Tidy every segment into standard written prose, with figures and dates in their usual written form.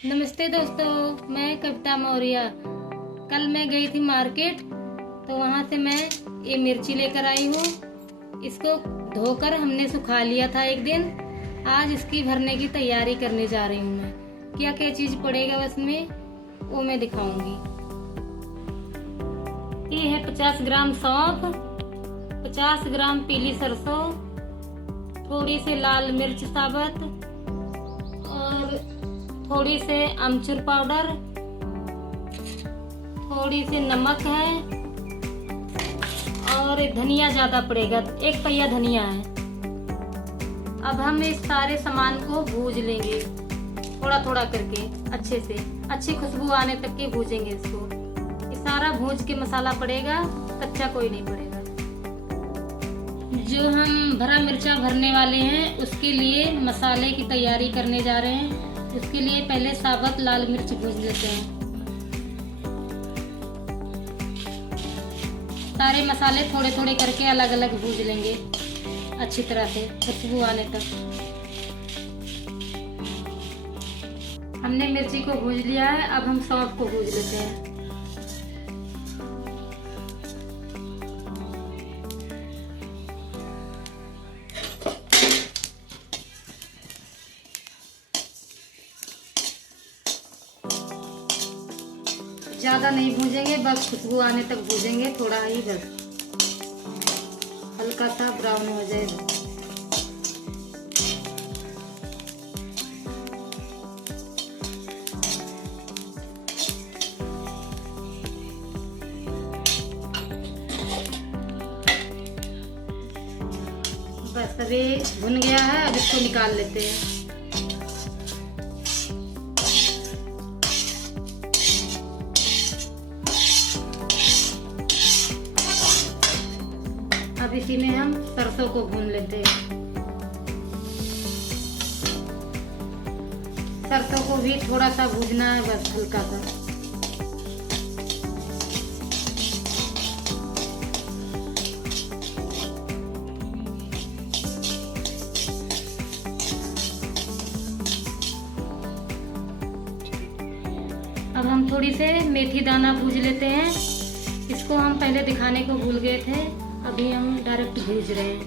नमस्ते दोस्तों, मैं कविता मौर्य। कल मैं गई थी मार्केट, तो वहाँ से मैं ये मिर्ची लेकर आई हूँ। इसको धोकर हमने सुखा लिया था एक दिन। आज इसकी भरने की तैयारी करने जा रही हूँ मैं। क्या क्या चीज पड़ेगा उसमें वो मैं दिखाऊंगी। ये है 50 ग्राम सौंफ, 50 ग्राम पीली सरसों, थोड़ी सी लाल मिर्च साबुत और थोड़ी से अमचूर पाउडर, थोड़ी सी नमक है और धनिया ज्यादा पड़ेगा, 1 पहिया धनिया है। अब हम इस सारे सामान को भूज लेंगे थोड़ा थोड़ा करके, अच्छे से अच्छी खुशबू आने तक के भूजेंगे इसको। ये सारा भूज के मसाला पड़ेगा, कच्चा कोई नहीं पड़ेगा। जो हम भरा मिर्चा भरने वाले हैं उसके लिए मसाले की तैयारी करने जा रहे हैं। उसके लिए पहले साबुत लाल मिर्च भूज लेते हैं। सारे मसाले थोड़े थोड़े करके अलग अलग भूज लेंगे अच्छी तरह से खुशबू आने तक। हमने मिर्ची को भूज लिया है, अब हम सौंफ को भूज लेते हैं। ज्यादा नहीं भूजेंगे, बस खुशबू आने तक भूजेंगे, थोड़ा ही बस, हल्का सा ब्राउन हो जाएगा। बस अभी भुन गया है, अब इसको निकाल लेते हैं। अब इसी में हम सरसों को भून लेते हैं। सरसों को भी थोड़ा सा भूनना है, बस हल्का सा। अब हम थोड़ी से मेथी दाना भूज लेते हैं। इसको हम पहले दिखाने को भूल गए थे, अभी हम डायरेक्ट भूज रहे हैं।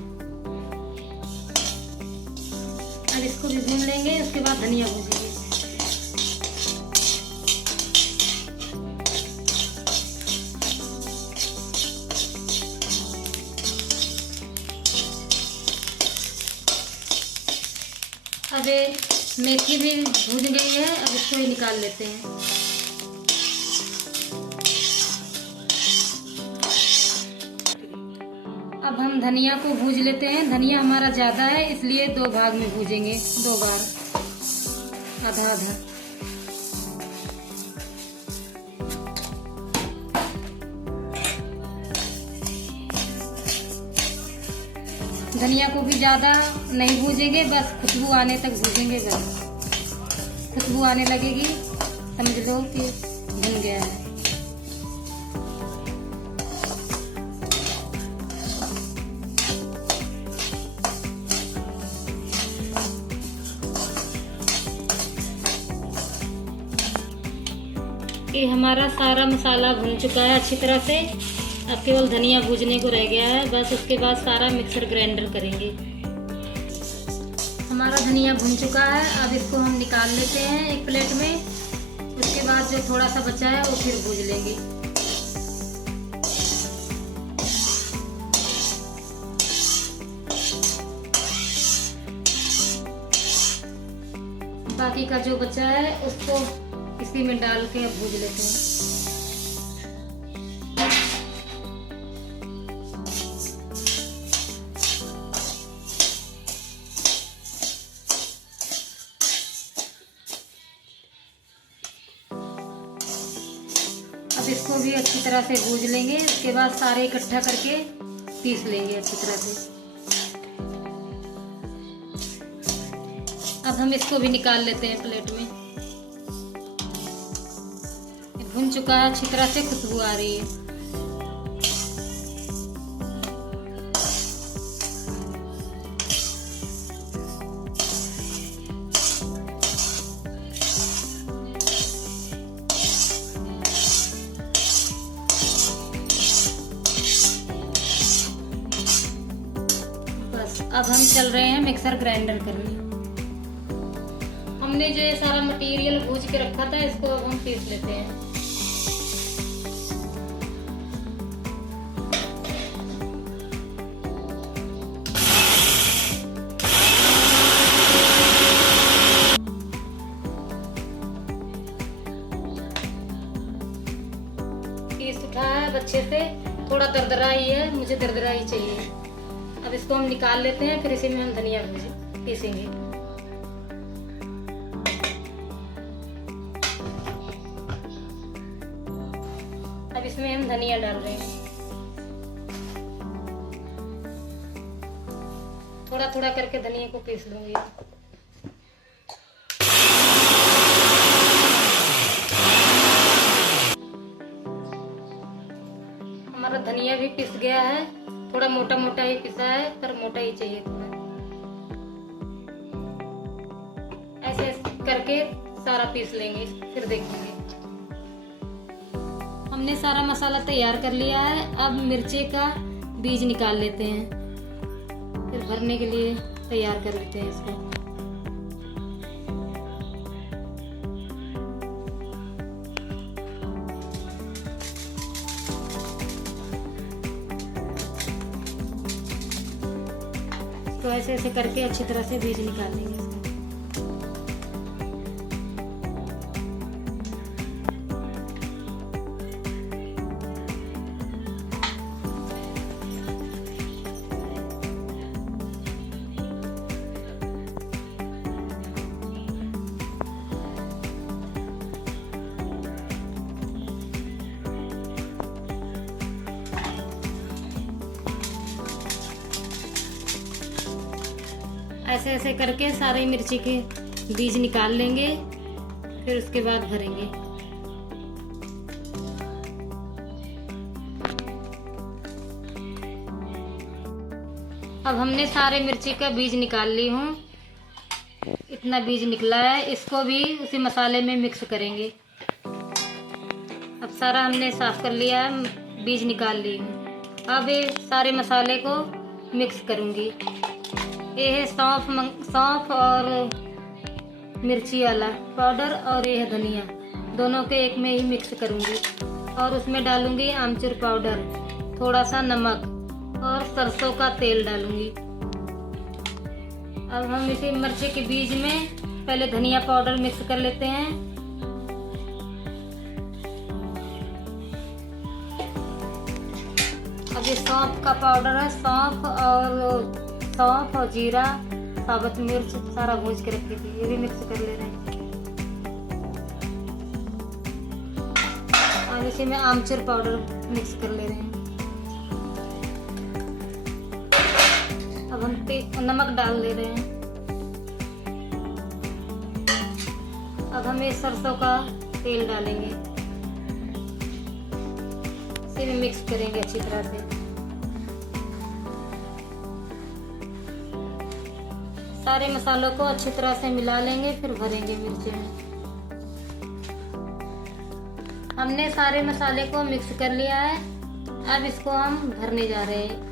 अब इसको भी भून लेंगे, उसके बाद धनिया भूजेंगे। अब मेथी भी भून गई है, अब इसको ही निकाल लेते हैं। अब हम धनिया को भूज लेते हैं। धनिया हमारा ज्यादा है इसलिए 2 भाग में भूजेंगे, 2 बार, आधा आधा। धनिया को भी ज्यादा नहीं भूजेंगे, बस खुशबू आने तक भूजेंगे। बस खुशबू आने लगेगी, समझ लो कि भुन गया है। ये हमारा सारा मसाला भुन चुका है अच्छी तरह से। अब केवल धनिया भूजने को रह गया है, बस उसके बाद सारा मिक्सर ग्राइंडर करेंगे। हमारा धनिया भुन चुका है, अब इसको हम निकाल लेते हैं एक प्लेट में। उसके बाद जो थोड़ा सा बचा है वो फिर भूज लेंगे। बाकी का जो बचा है उसको इसी में डाल के भूज लेते हैं। अब इसको भी अच्छी तरह से भूज लेंगे, उसके बाद सारे इकट्ठा करके पीस लेंगे अच्छी तरह से। अब हम इसको भी निकाल लेते हैं प्लेट में। भुन चुका है अच्छी तरह से, खुशबू आ रही है। चल रहे हैं मिक्सर ग्राइंडर करने। हमने जो ये सारा मटेरियल भूज के रखा था, इसको अब हम पीस लेते हैं। पीस उठा है अब अच्छे से, थोड़ा दरदरा ही है, मुझे दरदरा ही चाहिए। अब इसको हम निकाल लेते हैं, फिर इसी में हम धनिया पीसेंगे। अब इसमें हम धनिया डाल रहे हैं, थोड़ा थोड़ा करके धनिया को पीस लूंगी। हमारा धनिया भी पिस गया है, थोड़ा मोटा मोटा ही पिसा है, पर मोटा ही चाहिए थोड़ा। ऐसे करके सारा पीस लेंगे, फिर देखेंगे। हमने सारा मसाला तैयार कर लिया है। अब मिर्ची का बीज निकाल लेते हैं, फिर भरने के लिए तैयार कर लेते हैं इसको। तो ऐसे ऐसे करके अच्छी तरह से बीज निकाल लेंगे इसमें। ऐसे ऐसे करके सारे मिर्ची के बीज निकाल लेंगे, फिर उसके बाद भरेंगे। अब हमने सारे मिर्ची का बीज निकाल ली हूँ, इतना बीज निकला है, इसको भी उसी मसाले में मिक्स करेंगे। अब सारा हमने साफ कर लिया है, बीज निकाल ली हूँ। अब ये सारे मसाले को मिक्स करूँगी। ये है सौंफ और मिर्ची वाला पाउडर, और ये है धनिया, दोनों के एक में ही मिक्स करूँगी। और उसमें डालूँगी आमचूर पाउडर, थोड़ा सा नमक और सरसों का तेल डालूँगी। अब हम इसी मिर्ची के बीज में पहले धनिया पाउडर मिक्स कर लेते हैं। अब ये सौंफ का पाउडर है, सौंफ और जीरा, साबुत मिर्च सारा भूज के रखी थी, ये भी मिक्स कर ले रहे हैं। और इसी में आमचूर पाउडर मिक्स कर ले रहे हैं। अब हम नमक डाल दे रहे हैं। अब हम ये सरसों का तेल डालेंगे, इसे भी मिक्स करेंगे अच्छी तरह से। सारे मसालों को अच्छी तरह से मिला लेंगे, फिर भरेंगे मिर्ची में। हमने सारे मसाले को मिक्स कर लिया है, अब इसको हम भरने जा रहे हैं।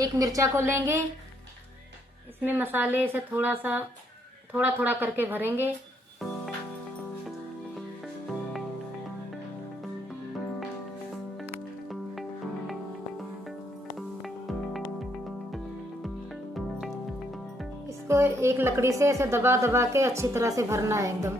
एक मिर्चा को लेंगे, इसमें मसाले से थोड़ा थोड़ा करके भरेंगे। इसको एक लकड़ी से ऐसे दबा दबा के अच्छी तरह से भरना है एकदम।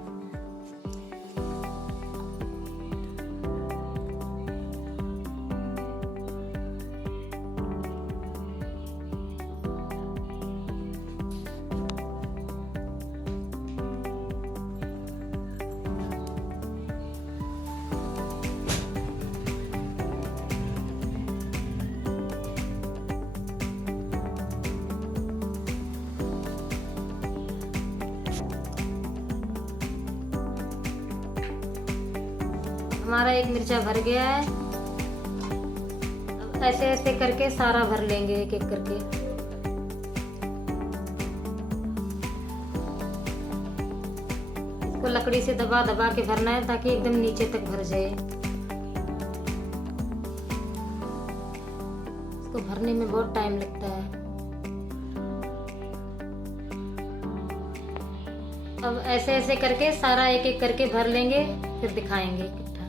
हमारा एक मिर्चा भर गया है। अब ऐसे ऐसे करके सारा भर लेंगे एक एक करके। इसको लकड़ी से दबा दबा के भरना है ताकि एकदम नीचे तक भर जाए। इसको भरने में बहुत टाइम लगता है। अब ऐसे ऐसे करके सारा एक एक करके भर लेंगे, फिर दिखाएंगे इकट्ठा।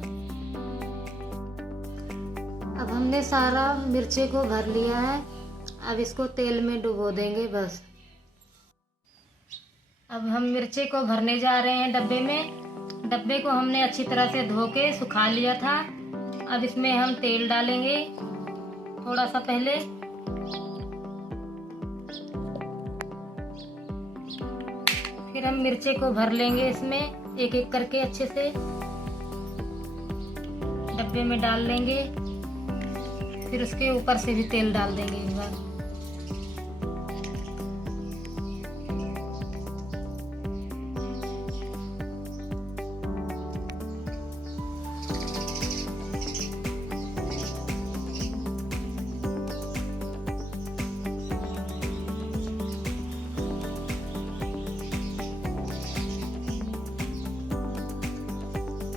अब हमने सारा मिर्ची को भर लिया है। अब इसको तेल में डुबो देंगे बस। अब हम मिर्ची को भरने जा रहे हैं डब्बे में। डब्बे को हमने अच्छी तरह से धो के सुखा लिया था। अब इसमें हम तेल डालेंगे थोड़ा सा पहले। फिर हम मिर्ची को भर लेंगे इसमें एक एक करके अच्छे से डब्बे में डाल लेंगे। फिर उसके ऊपर से भी तेल डाल देंगे एक बार।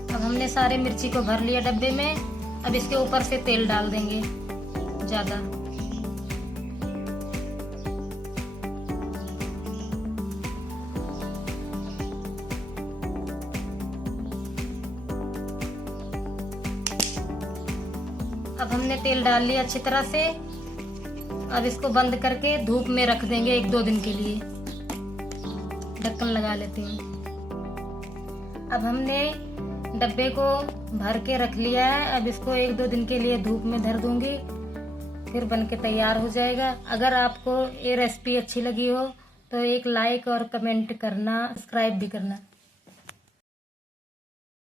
अब हमने सारे मिर्ची को भर लिया डब्बे में। अब इसके ऊपर से तेल डाल देंगे ज्यादा। अब हमने तेल डाल लिया अच्छी तरह से। अब इसको बंद करके धूप में रख देंगे 1-2 दिन के लिए। ढक्कन लगा लेते हैं। अब हमने डब्बे को भर के रख लिया है। अब इसको 1-2 दिन के लिए धूप में धर दूंगी, फिर बन के तैयार हो जाएगा। अगर आपको ये रेसिपी अच्छी लगी हो तो एक लाइक और कमेंट करना, सब्सक्राइब भी करना।